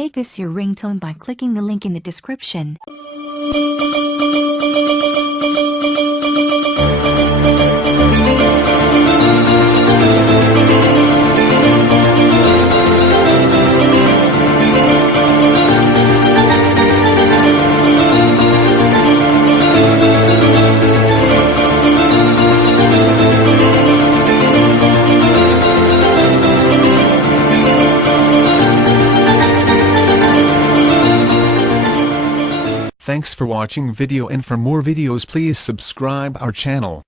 Make this your ringtone by clicking the link in the description. Thanks for watching video, and for more videos please subscribe our channel.